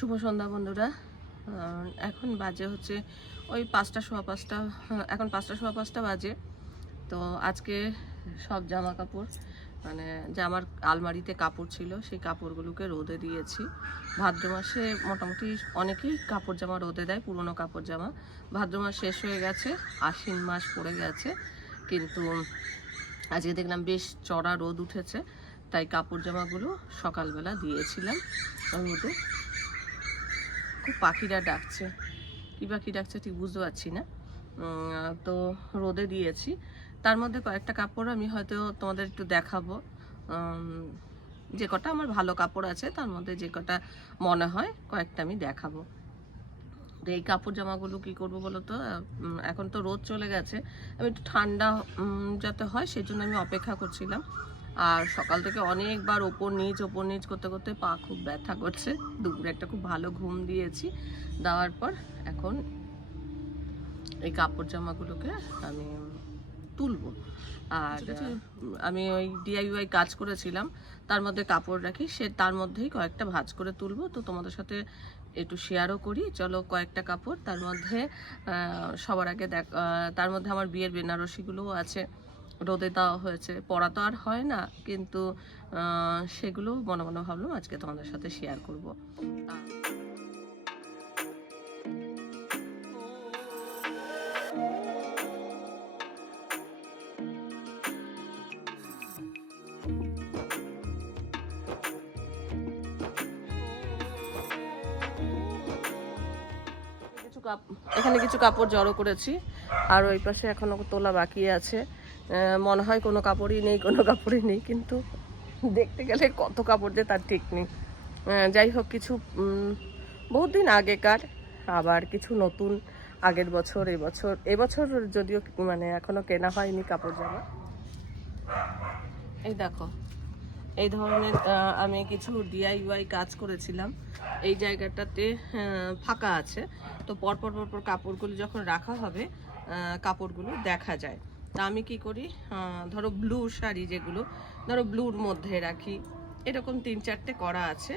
শুভ সন্ধ্যা বন্ধুরা। এখন বাজে হচ্ছে ওই পাঁচটা সোয়া পাঁচটা হ্যাঁ, এখন পাঁচটা সোয়া পাঁচটা বাজে। তো আজকে সব জামা কাপড় মানে জামার আলমারিতে কাপড় ছিল সেই কাপড়গুলোকে রোদে দিয়েছি। ভাদ্র মাসে মোটামুটি অনেকেই কাপড় জামা রোদে দেয় পুরনো কাপড় জামা। ভাদ্র মাস শেষ হয়ে গেছে আশ্বিন মাস পড়ে গেছে কিন্তু আজকে দেখলাম বেশ চড়া রোদ উঠেছে তাই কাপড় জামাগুলো সকালবেলা দিয়েছিলাম রোদে। খুব পাখিরা ডাকছে। কী পাখি ডাকছে ঠিক বুঝতে পারছি না। তো রোদে দিয়েছি। তার মধ্যে কয়েকটা কাপড় আমি হয়তো তোমাদের একটু দেখাবো। যে কটা আমার ভালো কাপড় আছে, তার মধ্যে যে কটা মনে হয় কয়েকটা আমি দেখাবো। তো এই কাপড় জামাগুলো কি করব বলো তো? এখন তো রোদ চলে গেছে। আমি একটু ঠান্ডা যাতে হয় সেই জন্য আমি অপেক্ষা করছিলাম। আর সকাল থেকে অনেকবার ওপর নিচ ওপর নিচ করতে করতে পা খুব ব্যথা করছে। দুপুরে একটা খুব ভালো ঘুম দিয়েছি। দেওয়ার পর এখন এই কাপড় জামাগুলোকে আমি তুলবো। আর আমি ওই ডিআইওয়াই কাজ করেছিলাম তার মধ্যে কাপড় রাখি সে তার মধ্যেই কয়েকটা ভাজ করে তুলবো। তো তোমাদের সাথে একটু শেয়ারও করি। চলো কয়েকটা কাপড় তার মধ্যে সবার আগে দেখ তার মধ্যে আমার বিয়ের বেনারসিগুলোও আছে। রোদে দেওয়া হয়েছে। পরা তো আর হয় না, কিন্তু সেগুলো মনে মনে ভাবলাম আজকে তোমাদের সাথে শেয়ার করব। এখানে কিছু কাপড় জড়ো করেছি, আর ওই পাশে এখনও তোলা বাকি আছে। মনে হয় কোনো কাপড়ই নেই, কোনো কাপড়ই নেই, কিন্তু দেখতে গেলে কত কাপড় যে তার ঠিক নেই। যাই হোক, কিছু বহুত দিন আগেকার, আবার কিছু নতুন, আগের বছর এবছর এবছর যদিও মানে এখনও কেনা হয়নি কাপড় জামা। এই দেখো, এই ধরনের আমি কিছু ডিআইওয়াই কাজ করেছিলাম। এই জায়গাটাতে ফাঁকা আছে। তো পরপর পরপর কাপড়গুলো যখন রাখা হবে কাপড়গুলো দেখা যায়। তা আমি কি করি? ধরো ব্লু শাড়ি যেগুলো, ধরো ব্লুর মধ্যে রাখি। এরকম তিন চারটে করা আছে।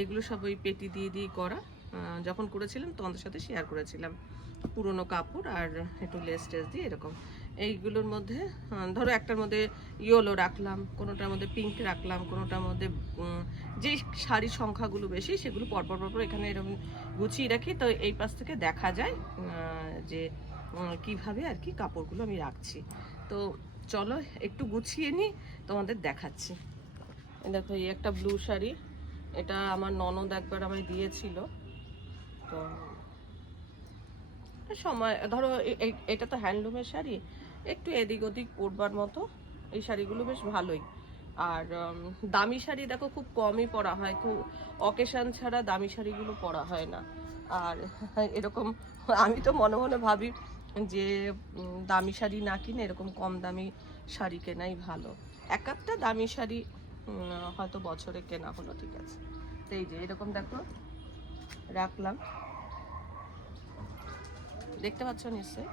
এগুলো সব ওই পেটি দিয়ে দিয়ে করা। যখন করেছিলাম তোমাদের সাথে শেয়ার করেছিলাম। পুরনো কাপড় আর একটু লেস টেস দিয়ে এরকম। এইগুলোর মধ্যে ধরো একটার মধ্যে ইয়েলো রাখলাম, কোনোটার মধ্যে পিঙ্ক রাখলাম, কোনোটার মধ্যে যে শাড়ির সংখ্যাগুলো বেশি সেগুলো পরপর পরপর এখানে এরকম গুছিয়ে রাখি। তো এই পাশ থেকে দেখা যায় যে কীভাবে আর কি কাপড়গুলো আমি রাখছি। তো চলো, একটু গুছিয়ে নিই, তোমাদের দেখাচ্ছি। দেখো, এই একটা ব্লু শাড়ি, এটা আমার ননদ একবার আমায় দিয়েছিল। তো সময়, ধরো এটা তো হ্যান্ডলুমের শাড়ি, একটু এদিক ওদিক পরবার মতো, এই শাড়িগুলো বেশ ভালোই। আর দামি শাড়ি দেখো, খুব কমই পরা হয়, খুব অকেশান ছাড়া দামি শাড়িগুলো পরা হয় না। আর এরকম, আমি তো মনে মনে ভাবি যে দামি শাড়ি না কিনে এরকম কম দামি শাড়ি কেনাই ভালো। এক একটা দামি শাড়ি হয়তো বছরে কেনা হলো, ঠিক আছে। তো এই যে, এরকম দেখো, রাখলাম। দেখতে পাচ্ছ নিশ্চয়ই?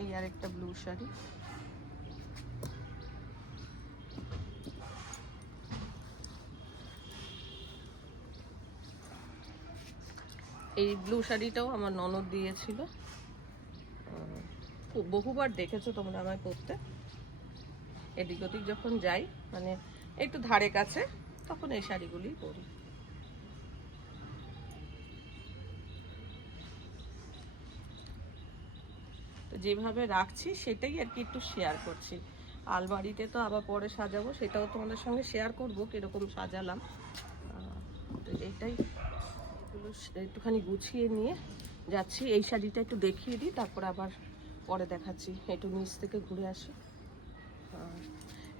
এই আর একটা ব্লু শাড়ি। এই ব্লু শাড়িটাও আমার ননদ দিয়েছিল। বহুবার দেখেছ তোমরা আমায় পরতে এদিক ওদিক যখন যাই মানে একটু ধারে কাছে, তখন এই শাড়িগুলি পরি। যেভাবে রাখছি, সেটাই আর কি একটু শেয়ার করছি। আলমারিতে তো আবার পরে সাজাবো, সেটাও তোমাদের সঙ্গে শেয়ার করব, কীরকম সাজালাম। তো এইটাই এগুলো একটুখানি গুছিয়ে নিয়ে যাচ্ছি। এই শাড়িটা একটু দেখিয়ে দিই, তারপর আবার পরে দেখাচ্ছি। একটু নিচ থেকে ঘুরে আসি।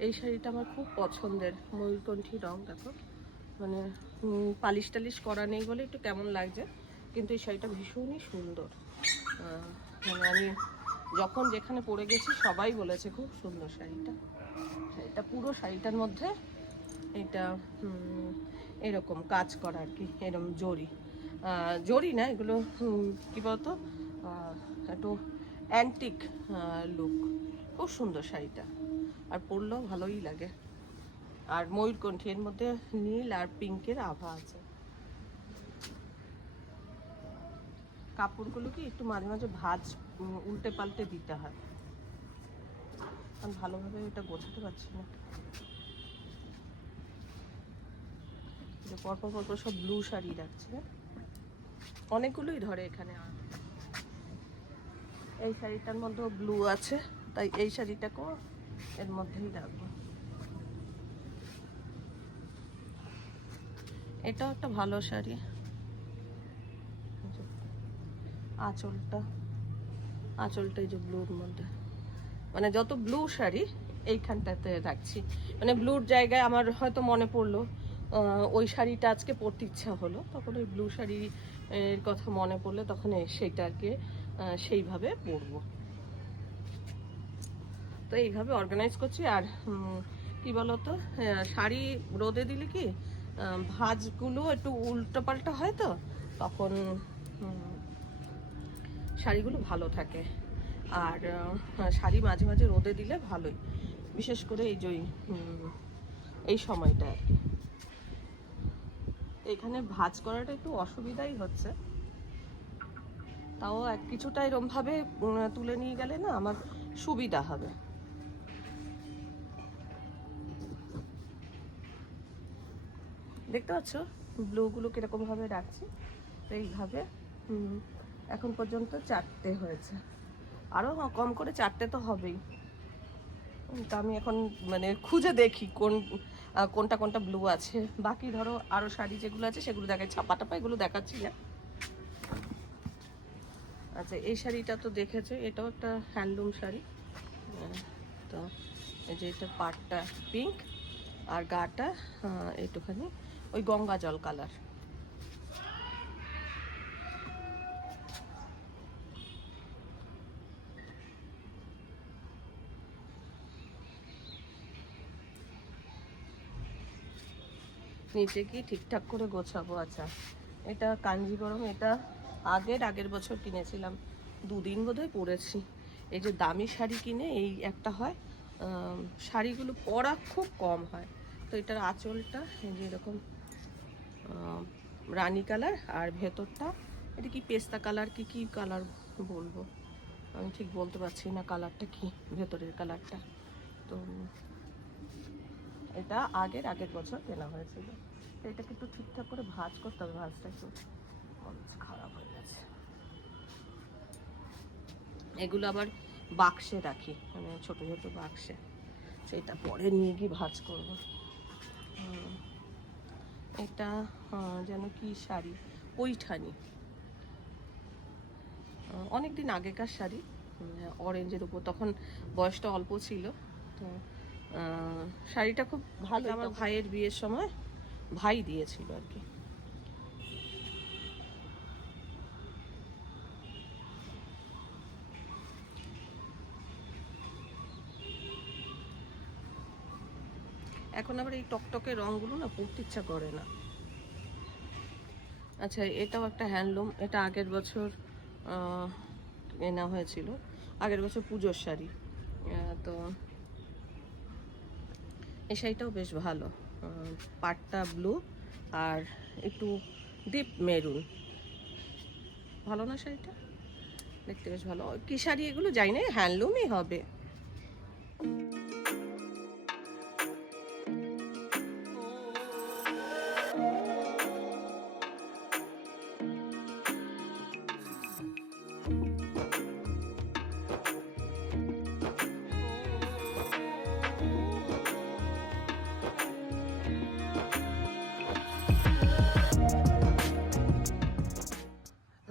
এই শাড়িটা আমার খুব পছন্দের, ময়ূরকণ্ঠী রং, দেখো। মানে পালিশ টালিশ করা নেই বলে একটু কেমন লাগছে, কিন্তু এই শাড়িটা ভীষণই সুন্দর। মানে আমি যখন যেখানে পরে গেছি, সবাই বলেছে খুব সুন্দর শাড়িটা। এটা পুরো শাড়িটার মধ্যে এটা এরকম কাজ করা আর কি এরকম জরি জরি না, এগুলো কি বলতো একটু অ্যান্টিক লুক খুব সুন্দর শাড়িটা। আর পরলেও ভালোই লাগে। আর ময়ূরকণ্ঠী এর মধ্যে নীল আর পিঙ্কের আভা আছে। কাপড়গুলোকে একটু মাঝে মাঝে ভাজ উল্টে পাল্টে দিতে হয়। কারণ ভালোভাবে এটা গোছাতে পারছি না। পরপর পরপর সব ব্লু শাড়ি রাখছে হ্যাঁ? অনেকগুলোই ধরে এখানে এই শাড়িটার মধ্যেও ব্লু আছে, তাই এই শাড়িটাকেও এর মধ্যেই রাখব। এটাও একটা ভালো শাড়ি। আঁচলটা আঁচলটা এই যে ব্লুর মধ্যে। মানে যত ব্লু শাড়ি, এইখানটাতে রাখছি। মানে ব্লুর জায়গায় আমার হয়তো মনে পড়ল ওই শাড়িটা আজকে পরতে ইচ্ছা হলো, তখন ওই ব্লু শাড়ির এর কথা মনে পড়লে তখন সেইটাকে সেইভাবে পরবো তো এইভাবে অর্গানাইজ করছি আর কি বলতো শাড়ি রোদে দিলে কি ভাঁজগুলো একটু উল্টো পাল্টা হয় তো, তখন শাড়িগুলো ভালো থাকে। আর শাড়ি মাঝে মাঝে রোদে দিলে ভালোই। বিশেষ করে এই যে এই সময়টা আর কি। এখানে ভাঁজ করাটা একটু অসুবিধাই হচ্ছে। তাও এক কিছুটা এরমভাবে তুলে নিয়ে গেলে না আমার সুবিধা হবে। দেখতে পাচ্ছ? ব্লুগুলো কীরকম ভাবে রাখছি এইভাবে এখন পর্যন্ত চারটে হয়েছে। আরও কম করে চারটে তো হবেই। তা আমি এখন মানে খুঁজে দেখি কোন কোনটা কোনটা ব্লু আছে। বাকি ধরো আরও শাড়ি যেগুলো আছে, সেগুলো দেখাই। ছাপা টাপা এগুলো দেখাচ্ছি না। আচ্ছা এই শাড়িটা তো দেখেছ? এটাও একটা হ্যান্ডলুম শাড়ি। তো এই যে এটা পাটটা পিঙ্ক আর গাটা একটুখানি ওই গঙ্গা জল কালার নিচে কি ঠিকঠাক করে গোছাবো? আচ্ছা এটা কাঞ্জিগরম এটা আগের আগের বছর কিনেছিলাম, দুদিন বোধহয় পরেছি। এই যে দামি শাড়ি কিনে এই একটা হয় শাড়িগুলো পরা খুব কম হয়। তো এটার আঁচলটা যে এরকম রানী কালার আর ভেতরটা, এটা কি পেস্তা কালার কি কি কালার বলব? আমি ঠিক বলতে পারছি না কালারটা কি, ভেতরের কালারটা। তো এটা আগের আগের বছর কেনা হয়েছিল। এটাকে একটু ঠিকঠাক করে ভাজ করতে হবে, ভাজটা একটু খারাপ হয়ে গেছে। এগুলো আবার বাক্সে রাখি মানে ছোট ছোট বাক্সে। সেটা পরে নিয়ে গিয়ে ভাজ করব। এটা যেন কি শাড়ি? পৈঠানি। অনেক দিন আগেকার শাড়ি অরেঞ্জের উপর, তখন বয়সটা অল্প ছিল। তো শাড়িটা খুব ভালো আমার ভাইয়ের বিয়ের সময় ভাই দিয়েছিল আর কি। এখন আবার এই টকটকে রঙগুলো না পরতে ইচ্ছা করে না। আচ্ছা এটাও একটা হ্যান্ডলুম। এটা আগের বছর কেনা হয়েছিল। আগের বছর পুজোর শাড়ি। তো এই শাড়িটাও বেশ ভালো। পাটটা ব্লু আর একটু ডিপ মেরুন ভালো না শাড়িটা? দেখতে বেশ ভালো। কী শাড়ি এগুলো? যাই না হ্যান্ডলুমই হবে।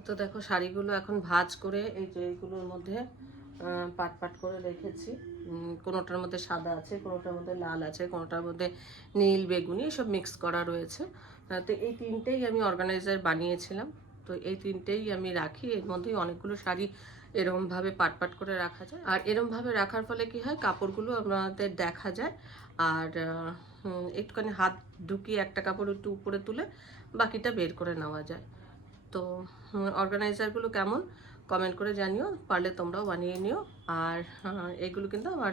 তো দেখো শাড়িগুলো এখন ভাজ করে এই যে এইগুলোর মধ্যে পাট পাট করে রেখেছি। কোনোটার মধ্যে সাদা আছে, কোনোটার মধ্যে লাল আছে, কোনোটার মধ্যে নীল, বেগুনি এসব মিক্স করা রয়েছে। তো এই তিনটেই আমি অর্গানাইজার বানিয়েছিলাম। তো এই তিনটেই আমি রাখি। এর মধ্যেই অনেকগুলো শাড়ি এরমভাবে পাট পাট করে রাখা যায়। আর এরমভাবে রাখার ফলে কি হয়, কাপড়গুলো আমাদের দেখা যায়। আর একটুখানি হাত ঢুকিয়ে একটা কাপড় একটু উপরে তুলে বাকিটা বের করে নেওয়া যায়। তো অর্গানাইজারগুলো কেমন? কমেন্ট করে জানিও, পারলে তোমরাও বানিয়ে নিও। আর এগুলো কিন্তু আমার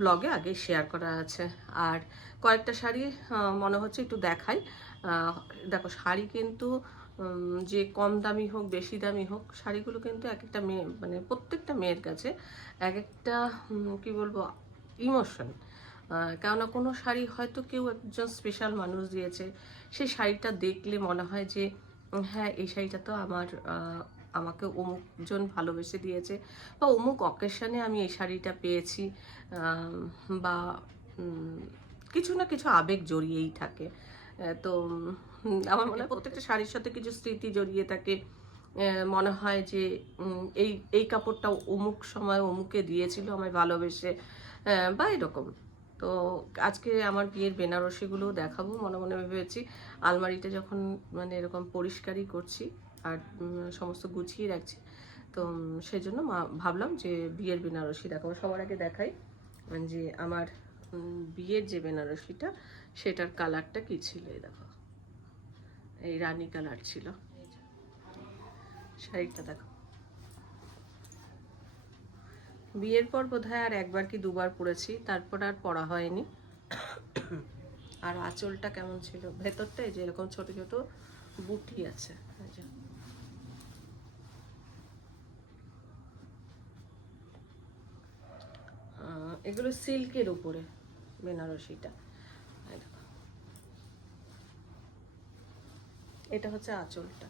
ব্লগে আগে শেয়ার করা আছে। আর কয়েকটা শাড়ি মনে হচ্ছে একটু দেখাই। দেখো, শাড়ি কিন্তু যে কম দামি হোক, বেশি দামি হোক, শাড়িগুলো কিন্তু এক একটা মেয়ে মানে প্রত্যেকটা মেয়ের কাছে এক একটা কি বলব ইমোশন কেননা কোনো শাড়ি হয়তো কেউ একজন স্পেশাল মানুষ দিয়েছে। সেই শাড়িটা দেখলে মনে হয় যে হ্যাঁ এই শাড়িটা তো আমার আমাকে অমুকজন ভালোবেসে দিয়েছে বা অমুক অকেশনে আমি এই শাড়িটা পেয়েছি বা কিছু না কিছু আবেগ জড়িয়েই থাকে। তো আমার মনে হয় প্রত্যেকটা শাড়ির সাথে কিছু স্মৃতি জড়িয়ে থাকে। মনে হয় যে এই এই কাপড়টা অমুক সময় অমুকে দিয়েছিল আমায় ভালোবেসে বা এরকম। তো আজকে আমার বিয়ের বেনারসিগুলো দেখাবো, মনে মনে ভেবেছি। আলমারিটা যখন মানে এরকম পরিষ্কারই করছি আর সমস্ত গুছিয়ে রাখছি, তো সেই জন্য ভাবলাম যে বিয়ের বেনারসি দেখাবো। সবার আগে দেখাই যে আমার বিয়ের যে বেনারসিটা, সেটার কালারটা কি ছিল, এই দেখো। এই রানী কালার ছিল। শাড়িটা দেখো। বিয়ের পর বোধহয় আর একবার কি দুবার পরেছি তারপর আর পরা হয়নি। আর আঁচলটা কেমন ছিল? ভেতরটা এই যে এরকম ছোট ছোট বুটি আছে। আহ, এগুলো সিল্কের উপরে বেনারসিটা। এটা হচ্ছে আঁচলটা।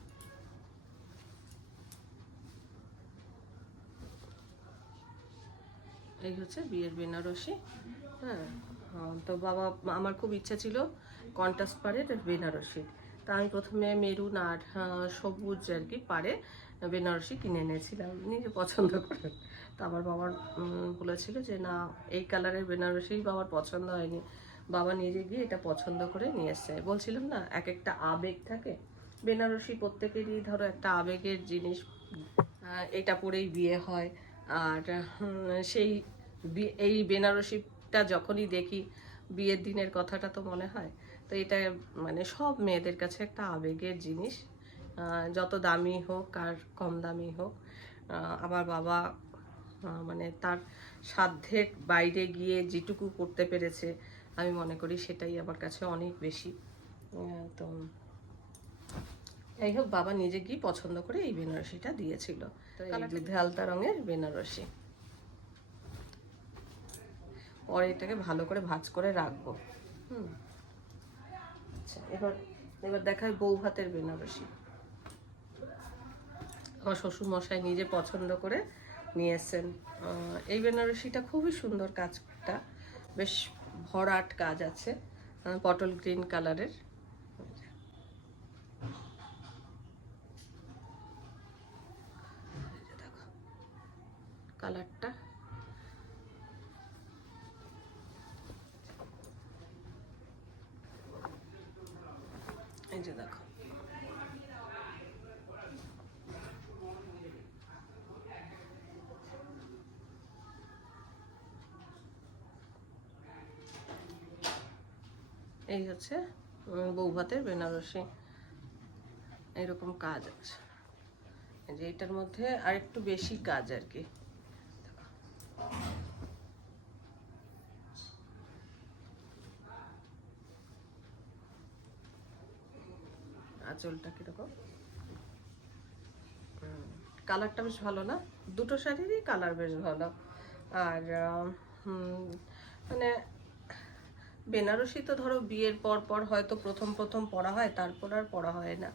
এই হচ্ছে বিয়ের বেনারসি হ্যাঁ? তো বাবা, আমার খুব ইচ্ছা ছিল কন্টাস পাড়ের বেনারসি। তা আমি প্রথমে মেরুন আর সবুজ আর কি পাড়ে বেনারসি কিনে এনেছিলাম, নিজে পছন্দ করে। তা আমার বাবার বলেছিল যে না, এই কালারের বেনারসি বাবার পছন্দ হয়নি। বাবা নিজে গিয়ে এটা পছন্দ করে নিয়ে এসছে। বলছিলাম না, এক একটা আবেগ থাকে। বেনারসি প্রত্যেকেরই, ধরো একটা আবেগের জিনিস এটা পরেই বিয়ে হয়। আর সেই এই বেনারসিটা যখনই দেখি, বিয়ের দিনের কথাটা তো মনে হয়, তো এটা মানে সব মেয়েদের কাছে একটা আবেগের জিনিস। যত দামি হোক আর কম দামি হোক আমার বাবা মানে তার সাধ্যের বাইরে গিয়ে যেটুকু করতে পেরেছে, আমি মনে করি সেটাই আমার কাছে অনেক বেশি। তো যাই হোক বাবা নিজে গিয়ে পছন্দ করে এই বেনারসিটা দিয়েছিল। দুধে আলতা রঙের বেনারসি। পরে এটাকে ভালো করে ভাজ করে রাখব। হুম। আচ্ছা এবার এবার দেখায় বউ হাতের বেনারসি। আমার শ্বশুর মশাই নিজে পছন্দ করে নিয়ে এসেছেন এই বেনারসিটা খুবই সুন্দর কাজটা। বেশ ভরাট কাজ আছে পটল গ্রিন কালারের এই যে দেখো কালারটা। এই যে দেখো। এই হচ্ছে বৌভাতের বেনারসি। এরকম কাজ আছে। যে এটার মধ্যে আর একটু বেশি কাজ আর কি। আঁচলটা কীরকম? কালারটা বেশ ভালো না? দুটো শাড়িরই কালার বেশ ভালো। আর মানে বেনারসি তো ধরো বিয়ের পর পর হয়তো প্রথম প্রথম পড়া হয়, তারপর আর পড়া হয় না।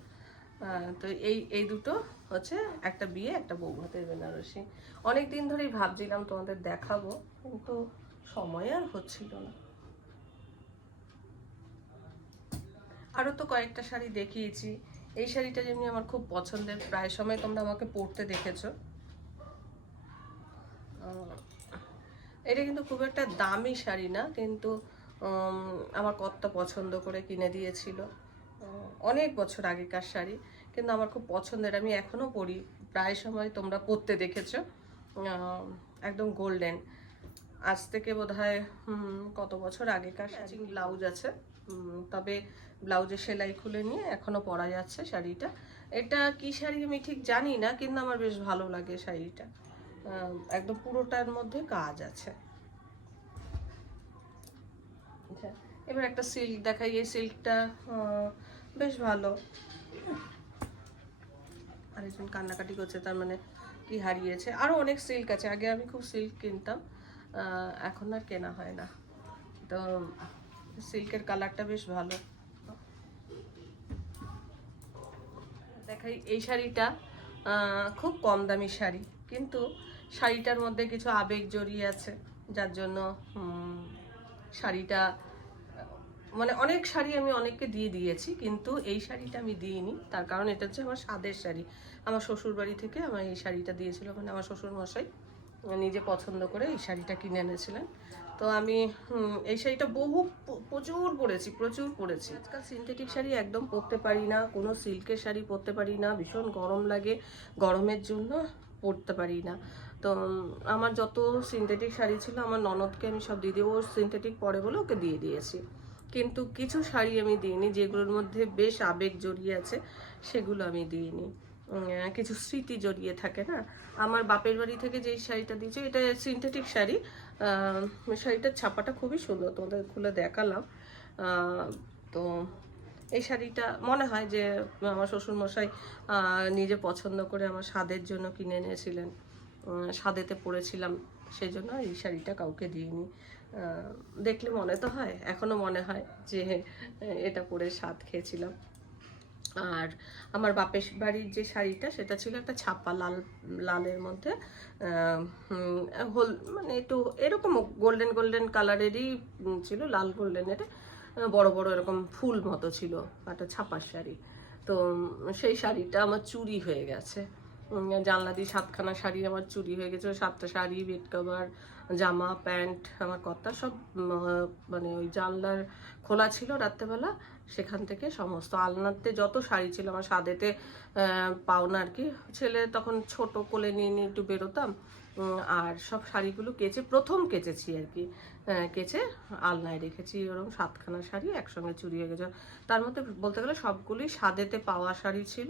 তো এই এই দুটো হচ্ছে একটা বিয়ে, একটা বউ বৌভাতের বেনারসি। অনেক দিন ধরেই ভাবছিলাম তোমাদের দেখাবো, কিন্তু সময় আর হচ্ছিল না। আরও তো কয়েকটা শাড়ি দেখিয়েছি। এই শাড়িটা যেমনি আমার খুব পছন্দের, প্রায় সময় তোমরা আমাকে পরতে দেখেছ। এটা কিন্তু খুব একটা দামি শাড়ি না, কিন্তু আমার কর্তা পছন্দ করে কিনে দিয়েছিল। অনেক বছর আগেকার শাড়ি, কিন্তু আমার খুব পছন্দের, আমি এখনও পরি। প্রায় সময় তোমরা পরতে দেখেছ। একদম গোল্ডেন আজ থেকে বোধ হয় কত বছর আগেকার ম্যাচিং ব্লাউজ আছে। তবে ব্লাউজের সেলাই খুলে নিয়ে এখনও পরা যাচ্ছে শাড়িটা। এটা কি শাড়ি আমি ঠিক জানি না কিন্তু আমার বেশ ভালো লাগে শাড়িটা। একদম পুরোটার মধ্যে কাজ আছে। আচ্ছা এবার একটা সিল্ক দেখাই। এই সিল্কটা বেশ ভালো। আরেকজন কান্নাকাটি করছে তার মানে কি হারিয়েছে? আরও অনেক সিল্ক আছে। আগে আমি খুব সিল্ক কিনতাম। এখন আর কেনা হয় না। তো সিল্কের কালারটা বেশ ভালো। দেখাই, এই শাড়িটা খুব কম দামি শাড়ি, কিন্তু শাড়িটার মধ্যে কিছু আবেগ জড়িয়ে আছে, যার জন্য শাড়িটা মানে অনেক শাড়ি আমি অনেককে দিয়ে দিয়েছি, কিন্তু এই শাড়িটা আমি দিইনি। তার কারণ এটা হচ্ছে আমার স্বাদের শাড়ি। আমার শ্বশুর বাড়ি থেকে আমার এই শাড়িটা দিয়েছিল মানে আমার শ্বশুর মশাই নিজে পছন্দ করে এই শাড়িটা কিনে এনেছিলেন। তো আমি এই শাড়িটা বহু প্রচুর পরেছি প্রচুর পরেছি। আজকাল সিনথেটিক শাড়ি একদম পরতে পারি না, কোনো সিল্কের শাড়ি পরতে পারি না, ভীষণ গরম লাগে, গরমের জন্য পরতে পারি না। তো আমার যত সিনথেটিক শাড়ি ছিল, আমার ননদকে আমি সব দিয়ে দিয়ে ও সিনথেটিক পরে বলে ওকে দিয়ে দিয়েছি। কিন্তু কিছু শাড়ি আমি দিইনি, যেগুলোর মধ্যে বেশ আবেগ জড়িয়ে আছে, সেগুলো আমি দিইনি। কিছু স্মৃতি জড়িয়ে থাকে, না? আমার বাপের বাড়ি থেকে যেই শাড়িটা দিয়েছে, এটা সিনথেটিক শাড়ি। শাড়িটার ছাপাটা খুবই সুন্দর, তোমাদের খুলে দেখালাম। তো এই শাড়িটা মনে হয় যে আমার শ্বশুরমশাই নিজে পছন্দ করে আমার স্বাদের জন্য কিনে এনেছিলেন। স্বাদেতে পরেছিলাম সেই জন্য এই শাড়িটা কাউকে দিইনি। দেখলে মনে তো হয়, এখনও মনে হয় যে এটা পরে স্বাদ খেয়েছিলাম। আর আমার বাপের বাড়ির যে শাড়িটা, সেটা ছিল একটা ছাপা লাল, লালের মধ্যে হোল মানে একটু এরকম গোল্ডেন গোল্ডেন কালারেরই ছিল, লাল গোল্ডেনের বড় বড় এরকম ফুল মতো ছিল একটা ছাপার শাড়ি। তো সেই শাড়িটা আমার চুরি হয়ে গেছে। জানলা দিয়ে সাতখানা শাড়ি আমার চুরি হয়ে গেছে, সাতটা শাড়ি, বেড কভার, জামা, প্যান্ট, আমার কর্তা সব মানে ওই জানলার খোলা ছিল রাত্রেবেলা। সেখান থেকে সমস্ত আলনাতে যত শাড়ি ছিল, আমার সাদেতে পাওনা আর কি। ছেলে তখন ছোট কোলে নিয়ে নিয়ে একটু বেরোতাম। আর সব শাড়িগুলো কেচে, প্রথম কেচেছি আর কি। কেচে আলনায় রেখেছি ওরকম সাতখানা শাড়ি, একসঙ্গে চুরি হয়ে গেছে। তার মধ্যে বলতে গেলে সবগুলোই সাদেতে পাওয়া শাড়ি ছিল।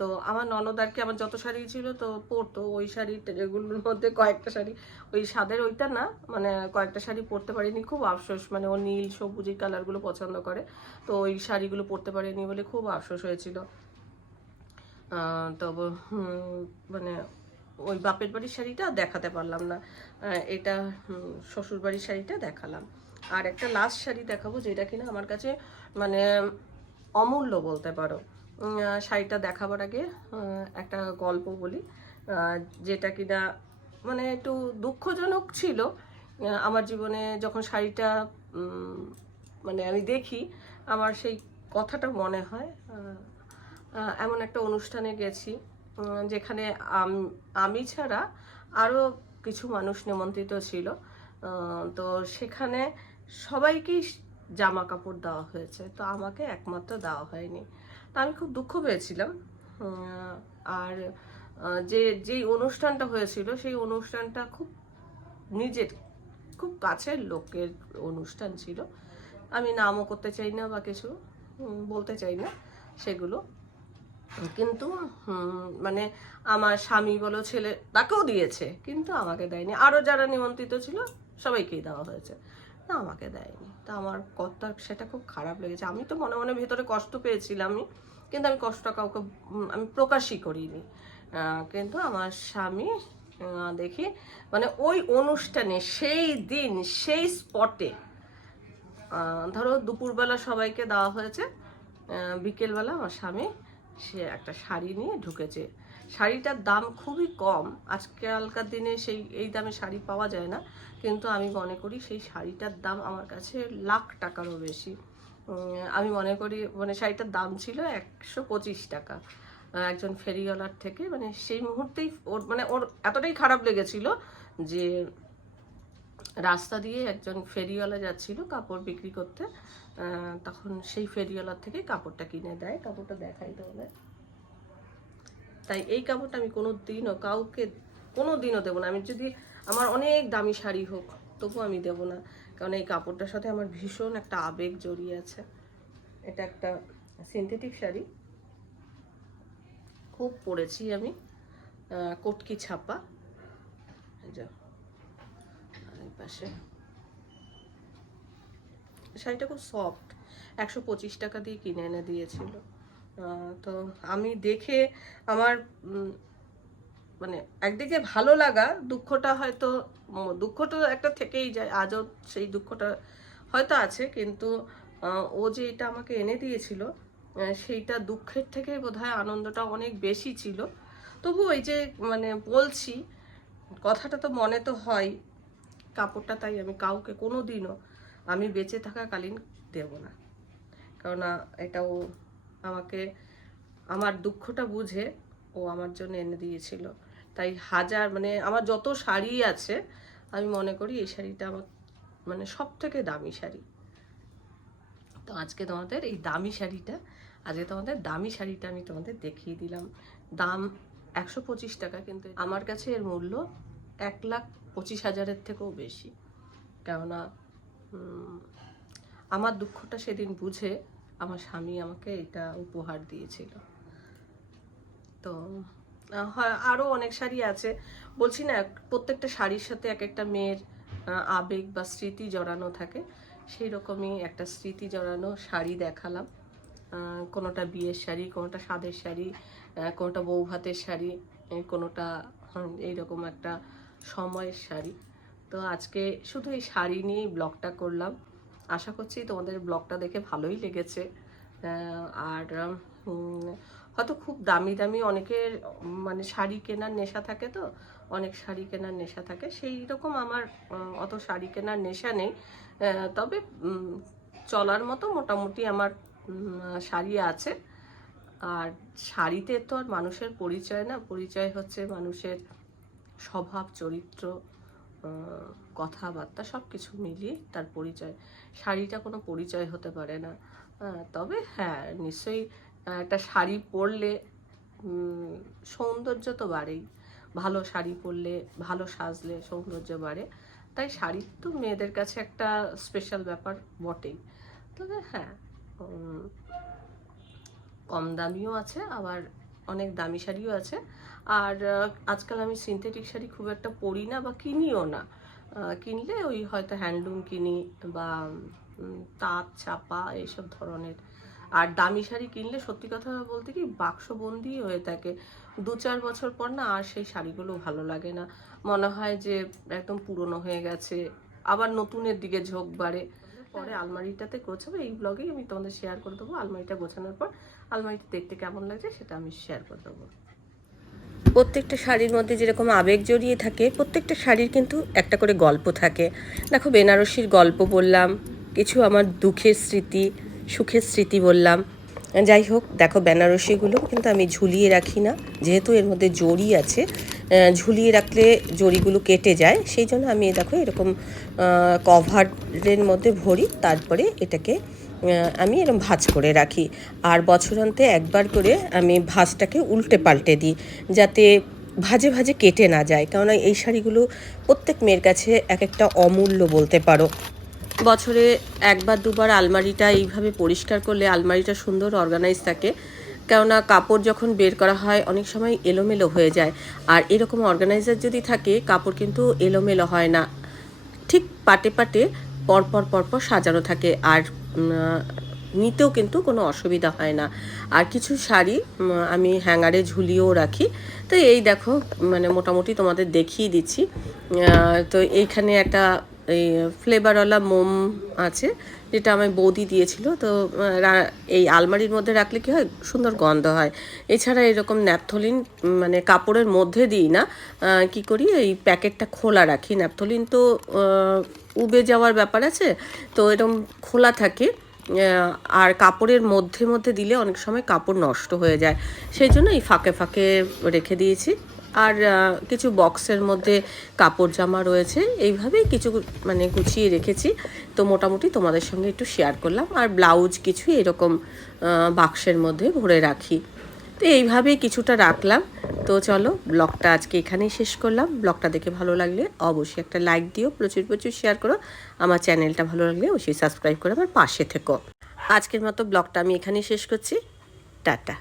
তো আমার ননদ আর কি আমার যত শাড়ি ছিল, তো পরতো। ওই শাড়ি, এগুলোর মধ্যে কয়েকটা শাড়ি, ওই সাদের ওইটা না মানে কয়েকটা শাড়ি পরতে পারিনি। খুব আফসোস মানে ও নীল সবুজ এই কালারগুলো পছন্দ করে, তো ওই শাড়িগুলো পরতে পারিনি বলে খুব আফসোস হয়েছিল। তবে মানে ওই বাপের বাড়ির শাড়িটা দেখাতে পারলাম না। এটা শ্বশুর বাড়ির শাড়িটা দেখালাম। আর একটা লাস্ট শাড়ি দেখাবো যেটা কিনা আমার কাছে মানে অমূল্য বলতে পারো। শাড়িটা দেখাবার আগে একটা গল্প বলি। যেটা কিনা মানে একটু দুঃখজনক ছিল। আমার জীবনে যখন শাড়িটা মানে আমি দেখি, আমার সেই কথাটা মনে হয়। এমন একটা অনুষ্ঠানে গেছি। যেখানে আম- ছাড়া আরও কিছু মানুষ নিমন্ত্রিত ছিল। তো সেখানে সবাইকেই জামা কাপড় দেওয়া হয়েছে। তো আমাকে একমাত্র দেওয়া হয়নি। তা আমি খুব দুঃখ পেয়েছিলাম। আর যে, যেই অনুষ্ঠানটা হয়েছিল, সেই অনুষ্ঠানটা খুব নিজের, খুব কাছের লোকের অনুষ্ঠান ছিল। আমি নামও করতে চাই না বা কিছু বলতে চাই না সেগুলো। কিন্তু মানে আমার স্বামী বলো, ছেলে তাকেও দিয়েছে, কিন্তু আমাকে দেয়নি। আরও যারা নিমন্ত্রিত ছিল, সবাইকেই দেওয়া হয়েছে। না, আমাকে দেয়নি। তা আমার কর্তার সেটা খুব খারাপ লেগেছে। আমি তো মনে মনে ভেতরে কষ্ট পেয়েছিলামই, কিন্তু আমি কষ্ট কাউকে আমি প্রকাশই করিনি। কিন্তু আমার স্বামী দেখি মানে ওই অনুষ্ঠানে, সেই দিন, সেই স্পটে ধরো দুপুরবেলা সবাইকে দেওয়া হয়েছে বিকেলবেলা আমার স্বামী সে একটা শাড়ি নিয়ে ঢুকেছে। শাড়িটার দাম খুবই কম। আজকালকার দিনে সেই, এই দামে শাড়ি পাওয়া যায় না। কিন্তু আমি মনে করি সেই শাড়িটার দাম আমার কাছে লাখ টাকারও বেশি। আমি মনে করি মানে শাড়িটার দাম ছিল একশো পঁচিশ টাকা। একজন ফেরিওয়ালার থেকে মানে সেই মুহূর্তেই ওর মানে ওর এতটাই খারাপ লেগেছিল যে রাস্তা দিয়ে একজন ফেরিওয়ালা যাচ্ছিল কাপড় বিক্রি করতে তখন সেই ফেরিওয়ালার থেকে কাপড়টা কিনে দেয়, কাপড়টা দেখাই তাহলে তাই এই কাপড়টা আমি কোনো দিনও কাউকে কোনো দিনও দেবো না। আমি যদি আমার অনেক দামি শাড়ি হোক তবু আমি দেবো না। কারণ এই কাপড়টার সাথে আমার ভীষণ একটা আবেগ জড়িয়ে আছে। এটা একটা সিনথেটিক শাড়ি। খুব পরেছি আমি কটকি ছাপা। যে। পাশে। শাড়িটা খুব সফট একশো পঁচিশ টাকা দিয়ে কিনে এনে দিয়েছিল। তো আমি দেখে আমার মানে একদিকে ভালো লাগা দুঃখটা হয়তো উম, দুঃখটা একটা থেকেই যায় আজও সেই দুঃখটা হয়তো আছে কিন্তু ও যে এটা আমাকে এনে দিয়েছিল সেইটা দুঃখের থেকে বোধহয় আনন্দটা অনেক বেশি ছিল। তবু ওই যে মানে বলছি কথাটা তো মনে তো হয় কাপড়টা তাই আমি কাউকে কোনো দিনও আমি বেঁচে থাকাকালীন দেব না। কেননা এটাও আমাকে, আমার দুঃখটা বুঝে ও আমার জন্য এনে দিয়েছিল। তাই হাজার মানে আমার যত শাড়ি আছে, আমি মনে করি এই শাড়িটা আমার মানে সব থেকে দামি শাড়ি। তো আজকে তোমাদের এই দামি শাড়িটা, আজকে তোমাদের দামি শাড়িটা আমি তোমাদের দেখিয়ে দিলাম। দাম একশো পঁচিশ টাকা, কিন্তু আমার কাছে এর মূল্য এক লাখ পঁচিশ হাজারের থেকেও বেশি। কেননা আমার দুঃখটা সেদিন বুঝে আমার স্বামী আমাকে এটা উপহার দিয়েছিল। তো হয় আরও অনেক শাড়ি আছে। বলছি না, প্রত্যেকটা শাড়ির সাথে এক একটা মেয়ের আবেগ বা স্মৃতি জড়ানো থাকে। সেই রকমই একটা স্মৃতি জড়ানো শাড়ি দেখালাম। কোনোটা বিয়ের শাড়ি, কোনোটা সাদের শাড়ি কোনোটা বউ ভাতের শাড়ি, কোনোটা এইরকম একটা সময়ের শাড়ি। তো আজকে শুধু এই শাড়ি নিয়েই ব্লগটা করলাম। আশা করছি তোমাদের ব্লগটা দেখে ভালোই লেগেছে। আর হয়তো খুব দামি দামি অনেকের মানে শাড়ি কেনার নেশা থাকে তো, অনেক শাড়ি কেনার নেশা থাকে। সেই রকম আমার অত শাড়ি কেনার নেশা নেই। তবে চলার মতো মোটামুটি আমার শাড়ি আছে। আর শাড়িতে তো আর মানুষের পরিচয় না, পরিচয় হচ্ছে মানুষের স্বভাব, চরিত্র কথাবার্তা সব কিছু মিলিয়ে তার পরিচয়। শাড়িটা কোনো পরিচয় হতে পারে না। তবে হ্যাঁ নিশ্চয়ই একটা শাড়ি পরলে সৌন্দর্য তো বাড়েই। ভালো শাড়ি পরলে ভালো সাজলে সৌন্দর্য বাড়ে। তাই শাড়ি তো মেয়েদের কাছে একটা স্পেশাল ব্যাপার বটেই। তবে হ্যাঁ কম দামিও আছে, আবার অনেক দামি শাড়িও আছে। আর আজকাল আমি সিনথেটিক শাড়ি খুব একটা পরি না বা কিনিও না। কিনলে ওই হয়তো হ্যান্ডলুম কিনি বা তাঁত ছাপা এইসব ধরনের। আর দামি শাড়ি কিনলে সত্যি কথা বলতে কি বাক্সবন্দি হয়ে থাকে। দু চার বছর পর না আর সেই শাড়িগুলো ভালো লাগে না। মনে হয় যে একদম পুরনো হয়ে গেছে, আবার নতুনের দিকে ঝোঁক বাড়ে। পরে আলমারিটাতে গোছাবো, এই ব্লগেই আমি তোমাদের শেয়ার করে দেবো। আলমারিটা গোছানোর পর আলমারিটা দেখতে কেমন লাগছে সেটা আমি শেয়ার করে দেবো। প্রত্যেকটা শাড়ির মধ্যে যেরকম আবেগ জড়িয়ে থাকে, প্রত্যেকটা শাড়ির কিন্তু একটা করে গল্প থাকে। দেখো, বেনারসির গল্প বললাম, কিছু আমার দুঃখের স্মৃতি, সুখের স্মৃতি বললাম। যাই হোক, দেখো, বেনারসিগুলো কিন্তু আমি ঝুলিয়ে রাখি না, যেহেতু এর মধ্যে জড়ি আছে ঝুলিয়ে রাখলে জড়িগুলো কেটে যায়, সেই জন্য আমি, দেখো, এরকম কভারের মধ্যে ভরি, তারপরে এটাকে আমি এরকম ভাঁজ করে রাখি। আর বছরান্তে একবার করে আমি ভাঁজটাকে উল্টে পাল্টে দিই, যাতে ভাজে ভাজে কেটে না যায়। কেননা এই শাড়িগুলো প্রত্যেক মেয়ের কাছে এক একটা অমূল্য বলতে পারো। বছরে একবার, দুবার আলমারিটা এইভাবে পরিষ্কার করলে আলমারিটা সুন্দর অর্গানাইজ থাকে। কেননা কাপড় যখন বের করা হয়, অনেক সময় এলোমেলো হয়ে যায়। আর এরকম অর্গানাইজার যদি থাকে, কাপড় কিন্তু এলোমেলো হয় না। ঠিক পাটে পাটে পরপর পরপর সাজানো থাকে। আর নিতেও কিন্তু কোনো অসুবিধা হয় না। আর কিছু শাড়ি আমি হ্যাঙ্গারে ঝুলিয়েও রাখি। তো এই দেখো মানে মোটামুটি তোমাদের দেখিয়ে দিচ্ছি। তো এইখানে একটা এই ফ্লেভারওয়ালা মোম আছে, যেটা আমার বৌদি দিয়েছিল। তো এই আলমারির মধ্যে রাখলে কি হয়? সুন্দর গন্ধ হয়। এছাড়া এরকম ন্যাপথলিন মানে কাপড়ের মধ্যে দিই না কি করি? এই প্যাকেটটা খোলা রাখি। ন্যাপথলিন তো উবে যাওয়ার ব্যাপার আছে, তো এরকম খোলা থাকে আর কাপড়ের মধ্যে মধ্যে দিলে অনেক সময় কাপড় নষ্ট হয়ে যায়। সেই জন্য এই ফাঁকে ফাঁকে রেখে দিয়েছি। আর কিছু বক্সের মধ্যে কাপড় জামা রয়েছে। এইভাবেই কিছু মানে গুছিয়ে রেখেছি। তো মোটামুটি তোমাদের সঙ্গে একটু শেয়ার করলাম। আর ব্লাউজ কিছু এরকম বাক্সের মধ্যে ভরে রাখি। তো এইভাবেই কিছুটা রাখলাম। তো চলো, ব্লগটা আজকে এখানেই শেষ করলাম। ব্লগটা দেখে ভালো লাগলে অবশ্যই একটা লাইক দিও, প্রচুর প্রচুর শেয়ার করো। আমার চ্যানেলটা ভালো লাগলে অবশ্যই সাবস্ক্রাইব করে আমার পাশে থেকো। আজকের মতো ব্লগটা আমি এখানেই শেষ করছি। টাটা।